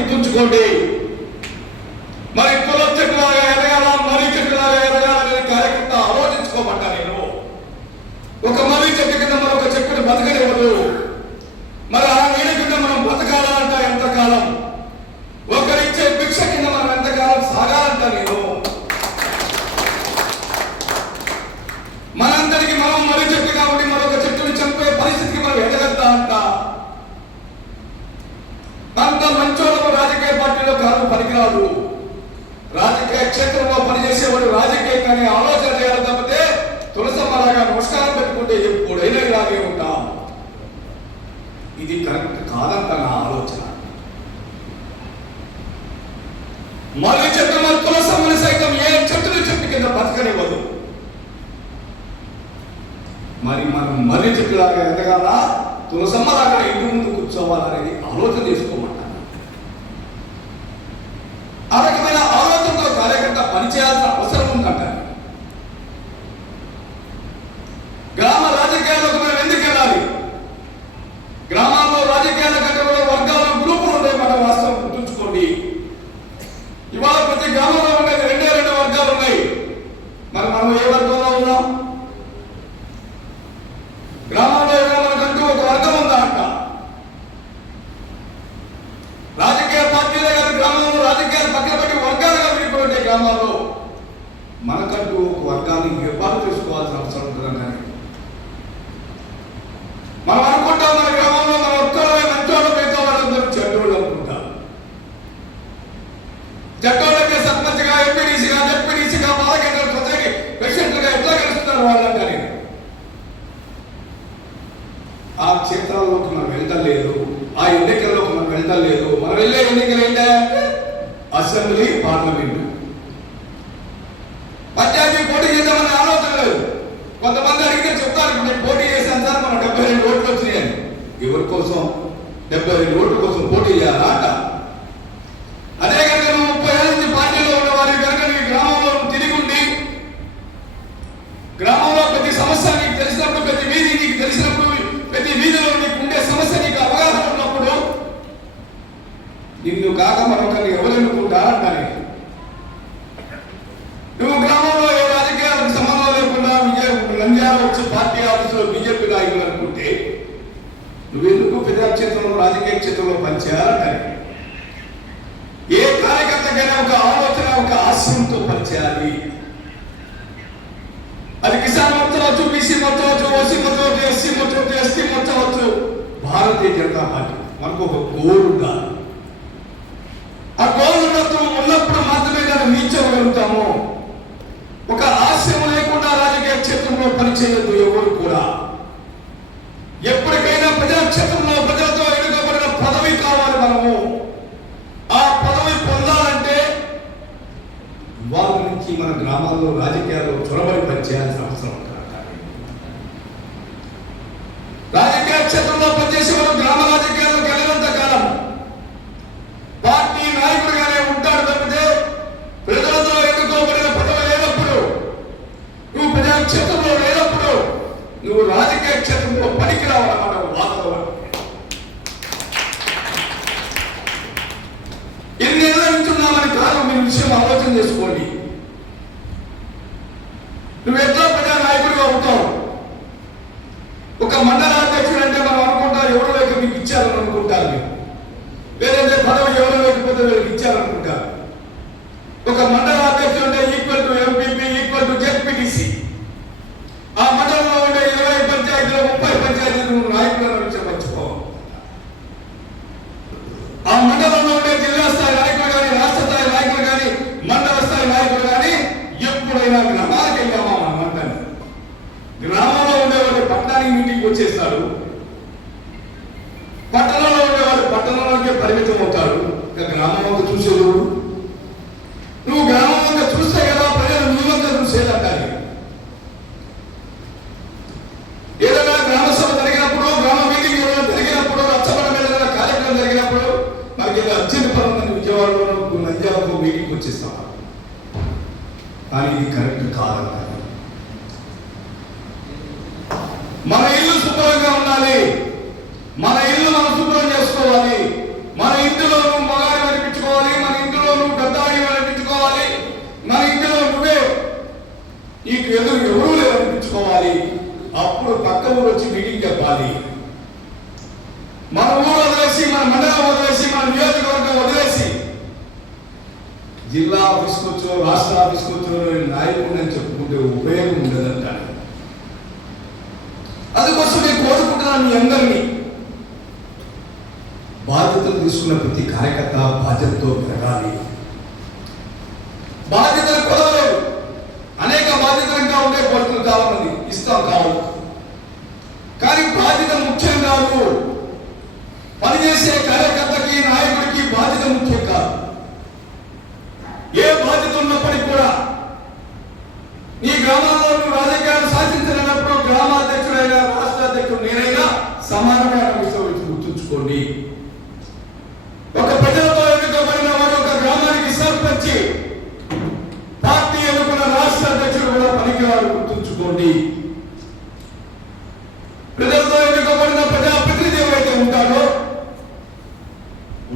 గుర్తుంచుకోండి. మరి కుల చెట్టులాగా ఎదగాల, మర్రి చెట్టులాగా ఎదగాలనే కార్యకర్త ఆలోచించుకోమంటా. నేను ఒక మర్రి చెట్టు కింద మరొక చెట్టుని బతకనివ్వదు. మరి ఆ నీడ కింద మనం బతకాలంట ఎంతకాలం, ఒకరిచ్చే భిక్ష కింద మనం ఎంతకాలం సాగాలంట. నేను మనందరికి మనం మర్రి చెట్టు కాబట్టి మరొక చెట్టుని చంపే పరిస్థితికి మనం ఎదగద్దా అంట. అంత మంచోళ్ళకు రాజకీయ పార్టీలో కాదు, పనికిరాదు. రాజకీయ క్షేత్రంలో పనిచేసేవాడు రాజకీయంగానే ఆలోచన చేయాలి తప్పితే తులసమ్మలాగా నమస్కారం పెట్టుకుంటే ఎప్పుడైనా ఇలాగే ఉంటాం. ఇది కరెక్ట్ కాదంట నా ఆలోచన. మర్రి చెట్టు తులసమ్మని సైతం ఏ చెట్టుని చెట్టు కింద బతకనివ్వదు. మరి మనం మర్రి చెట్టులాగా ఎదగాల, తులసమ్మలాగా ఇంటి ముందు కూర్చోవాలనేది ఆలోచన చేసుకోమంటాను. ఆ రకమైన ఆలోచనతో కార్యకర్త పనిచేయాల్సిన అవసరం ఉందంట. గ్రామ రాజకీయాలకు మనం ఎందుకు వెళ్ళాలి? గ్రామాల్లో రాజకీయాల కంటే కూడా వర్గాల గ్రూపులు ఉన్నాయి. మన వాస్తవం గుర్తుంచుకోండి. ఇవాళ ప్రతి గ్రామంలో ఉండేది రెండు వర్గాలు ఉన్నాయి. మరి మనం ఏ వర్గంలో ఉన్నాం? గ్రామంలో మనకంటూ ఒక వర్గం ఉందా అంట. రాజకీయ పార్టీలే కాదు, గ్రామంలో రాజకీయాలు పక్కన పెట్టి వర్గాలుగా విడిపోతే గ్రామాల్లో మనకంటూ ఒక వర్గాన్ని ఏర్పాటు చేసుకోవాల్సిన అవసరం ఉంటుందని మనం అనుకుంటాం. మన గ్రామంలో మన ఒక్కడే మంచోళ్ళు, మిగతా వాళ్ళందరూ చెడ్డోళ్ళు అనుకుంటాం. చెడ్డోళ్ళకే సర్పంచ్గా, ఎంపీడీసీగా, జెడ్పీడీసీగా, బాలకేంద్ర సొసైటీ ప్రెసిడెంట్గా ఎట్లా కలుస్తున్నారు వాళ్ళంటే. ఆ క్షేత్రాల్లోకి మనం వెళ్ళటం లేదు, ఆ ఎన్నికల్లోకి మనం వెళ్ళటం లేదు. మనం వెళ్ళే ఎన్నికలు ఏంటంటే అసెంబ్లీ, పార్లమెంటు. పంచాయతీ పోటీ చేద్దామనే ఆలోచన లేదు. కొంతమంది అడిగితే చెప్తారు, నేను పోటీ చేశాను సార్, మనం 72 ఓట్లు వచ్చినాయని. ఎవరి కోసం? 72 ఓట్ల కోసం పోటీ చేయాలా అంట. అదే కనుక నువ్వు 30 ఏళ్ళ నుంచి పార్టీలో ఉన్న వారి కనుక నీ గ్రామంలో తిరిగి ఉండి, గ్రామంలో ప్రతి సమస్య నీకు తెలిసినప్పుడు, ప్రతి వీధి నీకు తెలిసినప్పుడు, ప్రతి వీధిలో నీకు ఉండే సమస్య నీకు అవగాహన ఉన్నప్పుడు నిన్ను కాక మరొకరిని ఎవరు ఎన్నుకుంటారంటానే. నువ్వు గ్రామంలో ఏ రాజకీయాలకు సంబంధం లేకుండా నంద్యాల వచ్చి పార్టీ ఆఫీసులో బీజేపీ నాయకులు అనుకుంటే నువ్వెందుకు ప్రజాక్షేత్రంలో, రాజకీయ క్షేత్రంలో పనిచేయాలంటానే. ఏ కార్యకర్తకైనా ఒక ఆలోచన, ఒక ఆశయంతో పనిచేయాలి. అది కిసాన్ మోర్చా వచ్చు, బీసీ మోర్చా వచ్చు, ఓసీ మోర్చా వచ్చు, ఎస్సీ మోర్చా వచ్చు, ఎస్టీ మోర్చా వచ్చు. భారతీయ జనతా పార్టీ మనకు ఒక గోల్ ఉండాలి. ఆ గోల్ ఉన్నప్పుడు మాత్రమే దాన్ని మీర్చగలుగుతాము. ఒక ఆశయం లేకుండా రాజకీయ క్షేత్రంలో పనిచేయద్దు ఎవరు కూడా. ఎప్పటికైనా ప్రజాక్షేత్రంలో ప్రజలతో ఎన్నుకోబడిన పదవి కావాలి మనము. ఆ పదవి పొందాలంటే ఇవాళ నుంచి మన గ్రామాల్లో రాజకీయాల్లో చొరబడి పనిచేయాల్సిన అవసరం ఉంటుంది. రాజకీయ క్షేత్రంలో పనిచేసే వాళ్ళు గ్రామ రాజకీయాల్లోకి వెళ్ళినంత కాలం పార్టీ నాయకుడిగానే ఉంటాడు తప్పితే ప్రజలతో ఎన్నుకోబడిన పదవి లేనప్పుడు, నువ్వు ప్రజాక్షేత్రంలో లేనప్పుడు నువ్వు రాజకీయ క్షేత్రంలో పనికి రావాలన్నమాట వాస్తవం. ఎన్నేళ్ళ నుంచున్నామని కాదు, మీ విషయం ఆలోచన చేసుకోండి. నువ్వు ఎట్లా ప్రజా నాయకుడిగా అవుతావు? ఒక మండల అధ్యక్షుడు అంటే మనం అనుకుంటారు ఎవరు లేక మీకు ఇచ్చారని అనుకుంటారు. మీరు లేదంటే పదవి ఎవరు లేకపోతే వీళ్ళకి ఇచ్చారనుకుంటారు. ఒక మండల అధ్యక్షుడు అంటే equal to MPP, equal to ZPTC. ఆ మండలంలో ఉండే 20 పంచాయతీలు, 30 పంచాయతీలు నాయకులను విషయం మర్చిపోవాలి. ఆ మండలంలో ఉండే జిల్లా స్థాయి నాయకులు కానీ, రాష్ట్ర స్థాయి నాయకులు కానీ, మండల స్థాయి నాయకులు కానీ ఎప్పుడైనా గ్రామాలకు వెళ్ళామా? మనమంటాను గ్రామంలో ఉండేవాడు పట్టణానికి మీటింగ్ వచ్చేస్తాడు, పట్టణంలో ఉండేవాడు పట్టణంలోకే పరిమితం అవుతాడు. ఇక గ్రామం వంక చూసేది నువ్వు గ్రామం వంక చూస్తే కదా ప్రజలు నీ వంక చూసేదంటారు. ఏదైనా గ్రామ సభ జరిగినప్పుడు, గ్రామ మీటింగ్ జరిగినప్పుడు, రచ్చబండ మీద కార్యక్రమం జరిగినప్పుడు మనకి అర్జెంట్ పనులు విజయవాడలో నంద్యాలకు మీటింగ్ వచ్చేస్తాం. కానీ ఇది కరెక్ట్ కాదంటారు. మన ఇల్లు శుభ్రంగా ఉండాలి, మన ఇల్లు మనం శుభ్రం చేసుకోవాలి. మన ఇంటిలో మగాడి పక్క ఊరు వచ్చి మీటింగ్ చెప్పాలి. మన ఊరు వదిలేసి, మన మండలం వదిలేసి, మన నియోజకవర్గం వదిలేసి జిల్లా ఆఫీస్కి వచ్చో రాష్ట్ర ఆఫీస్కి వచ్చో నాయకుడిని చెప్పుకుంటే ఉపయోగం ఉండదంటాను. అందుకోసం నేను కోరుకుంటున్నాను మీ అందరినీ, బాధ్యతలు తీసుకున్న ప్రతి కార్యకర్త బాధ్యతతో పెరగాలి. బాధ్యతలు కొలవలేవు, అనేక బాధ్యతలు ఇంకా ఉండే కోరుకులు కావాలని ఇస్తాం కావు, కానీ బాధ్యత ముఖ్యం కాదు. పనిచేసే కార్యకర్తకి నాయకుడికి బాధ్యత ముఖ్యం కాదు. ఏ బాధ్యత ఉన్నప్పటికీ కూడా నీ గ్రామంలో నువ్వు రాజకీయాలు సాధించలేనప్పుడు గ్రామాధ్యక్షుడైనా రాష్ట్ర అధ్యక్షుడు నేనైనా సమానమైన విషయం గుర్తుంచుకోండి. ఒక ప్రజలతో ఎన్నుకోబడిన వాడు ఒక గ్రామానికి సర్పంచి, పార్టీ ఎన్నుకున్న రాష్ట్ర అధ్యక్షుడు కూడా పనికిరాడు, గుర్తుంచుకోండి. ప్రజలతో ఎన్నుకోబడిన ప్రజాప్రతినిధి ఎవరైతే ఉంటాడో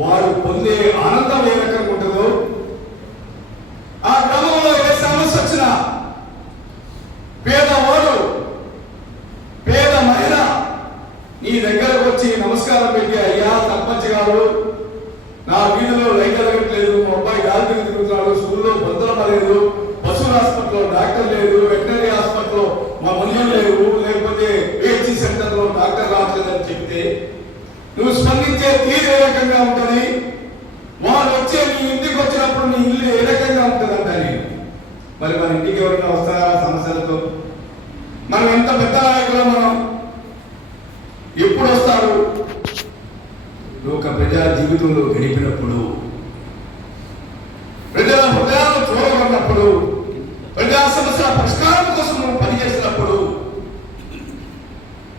వాడు పొందే ఆనందం ఏ రకంగా ఉంటుందో, ఆ గ్రామంలో ఏ సమస్య వచ్చినా పేదవాడు పేద మహిళ నీ దగ్గరకు వచ్చి నమస్కారం పెట్టి, అయ్యా సర్పంచ్ గారు నా వీధిలో లైట్ ఎలగట్లేదు, మా అబ్బాయి గాలి తిరుగుతున్నాడు, స్కూల్లో బంధువులు పడలేదు, పశువుల హాస్పిటల్లో డాక్టర్ లేదు, వెటనరీ హాస్పిటల్లో మా మందులు లేవు, లేకపోతే పిహెచ్సి సెంటర్లో డాక్టర్ రావట్లేదని చెప్తే నువ్వు స్పందించే తీరు ఏ రకంగా ఉంటుంది, వాడు వచ్చే నీ ఇంటికి వచ్చినప్పుడు నీ ఇల్లు ఏ రకంగా ఉంటుందంట. మరి మన ఇంటికి ఎవరైనా వస్తారా సమస్యలతో? మనం ఎంత పెద్ద నాయకులు, మనం ఎప్పుడు వస్తారు? ఒక ప్రజా జీవితంలో గడిపినప్పుడు, ప్రజల హృదయాలను చూడగలిగినప్పుడు, ప్రజా సమస్యల పరిష్కారం కోసం మనం పనిచేసినప్పుడు,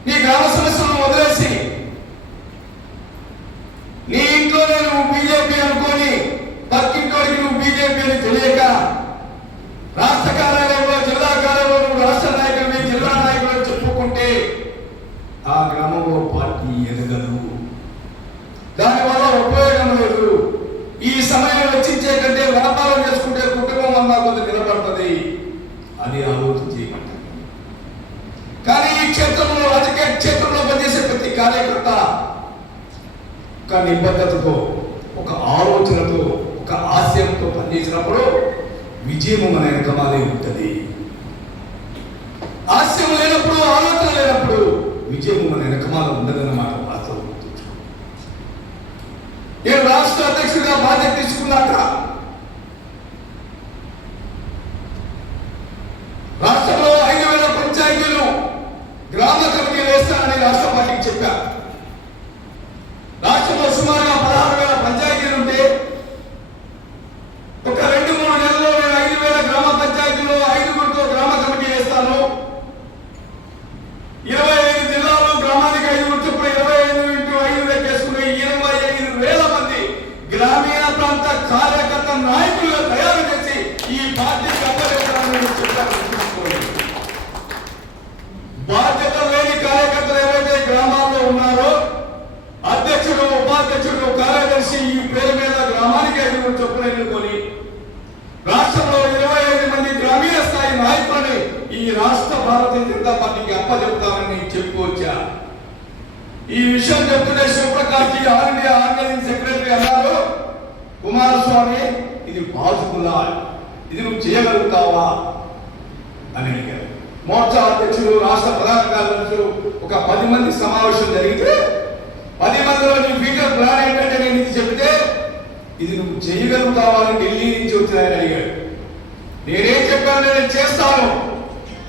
నీ గ్రామ సమస్యలను వదిలేసి నీ ఇంట్లోనే నువ్వు బీజేపీ అనుకొని పక్కింటోడికి నువ్వు బీజేపీ అని తెలియక రాష్ట్ర కార్యాలయంలో జిల్లా కార్యాలయంలో నువ్వు రాష్ట్ర నాయకుడిని జిల్లా నాయకులు చెప్పుకుంటే ఆ గ్రామంలో పార్టీ ఎదగదు, దానివల్ల ఉపయోగం లేదు. ఈ సమయం వెచ్చించే కంటే వ్యాపారం చేసుకుంటే కుటుంబం అన్నా కొంత నిలబడుతుంది, అది ఆలోచన చేయమంటారు. కానీ ఈ క్షేత్రంలో రాజకీయ క్షేత్రంలో పనిచేసే ప్రతి కార్యకర్త ఒక నిబద్ధతతో, ఒక ఆలోచనతో, ఒక ఆశయంతో పనిచేసినప్పుడు విజయం మన వెనకమాలే ఉంటుంది. ఆశయం లేనప్పుడు, ఆలోచన లేనప్పుడు విజయం మన వెనకమాల ఉండదన్నమాట వాస్తవం. నేను రాష్ట్ర అధ్యక్షుడిగా బాధ్యత తీసుకున్నాక రాష్ట్రంలో 5,000 పంచాయతీలు గ్రామ కమిటీలు వేస్తానని రాష్ట్ర పార్టీకి చెప్పా. రాష్ట్రంలో సుమారుగా 16,000 పంచాయతీలు ఉంటే ఒక 2-3 నెలల్లో నేను 5,000 గ్రామ పంచాయతీలో 5గురితో గ్రామ కమిటీ వేస్తాను. 25 జిల్లాలో గ్రామానికి 5 చొప్పున 25 × 5 లెక్కేసుకుని 25,000 మంది గ్రామీణ ప్రాంత కార్యకర్త నాయకులుగా తయారు చేసి ఈ పార్టీకి అప్పచెప్పాలని చెప్పాను. బాధ్యత లేని కార్యకర్తలు ఎవరైతే గ్రామాల్లో ఉన్నారో అధ్యక్షుడు, ఉపాధ్యక్షుడు, కార్యదర్శి ఈ పేరు మీద గ్రామానికి 5 చొప్పున ఎన్నుకొని రాష్ట్రంలో 25 మంది గ్రామీణ స్థాయి నాయకులని ఈ రాష్ట్ర భారతీయ జనతా పార్టీకి అప్పచెప్తామని చెప్పుకోవచ్చా? ఈ విషయం చెప్తుంటే Shivaprakash all India organizing secretary అన్నారు, కుమారస్వామి ఇది పాజిబులా, ఇది నువ్వు చేయగలుగుతావా అని అడిగారు. మోర్చా అధ్యక్షులు, రాష్ట్ర ప్రధాన కార్యదర్శులు ఒక 10 మంది సమావేశం జరిగితే 10 మందిలో నీ ఫ్యూచర్ ప్లాన్ ఏంటంటే నేను ఇది చెప్తే ఇది నువ్వు చేయగలుగుతావా అని ఢిల్లీ నుంచి వచ్చాయని అడిగాడు. నేనేం చెప్పాను, నేను చేస్తాను,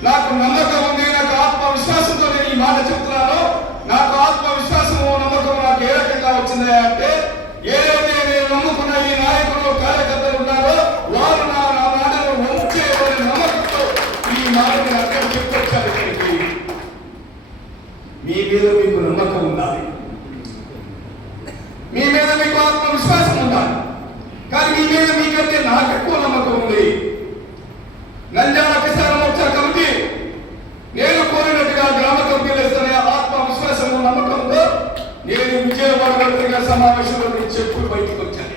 నాకు నమ్మకం ఉంది, నాకు ఆత్మవిశ్వాసంతో నేను ఈ మాట చెప్తున్నాను. నాకు ఆత్మవిశ్వాసము, నమ్మకం నాకు ఏ రకంగా వచ్చిందా అంటే, ఏదైతే నేను నమ్ముకున్న ఈ నాయకులు కార్యకర్తలు ఉన్నారో వారు నా మాటను వంచేవారి నమ్మకంతో ఈ మాటని అక్కడ చెప్పుకొచ్చారు. మీ మీద మీకు నమ్మకం ఉండాలి, మీ మీద మీకు ఆత్మవిశ్వాసం ఉండాలి, కానీ మీ మీద మీకంటే నాకు ఎక్కువ నమ్మకం ఉంది. నంద్యాల కిసాన్ మోర్చా కమిటీ నేను కోరినట్టుగా గ్రామ కమిటీలు ఇస్తున్న ఆత్మవిశ్వాసము, నమ్మకంతో నేను విజయవాడ సమావేశంలో చెప్పులు బయటకు వచ్చాను.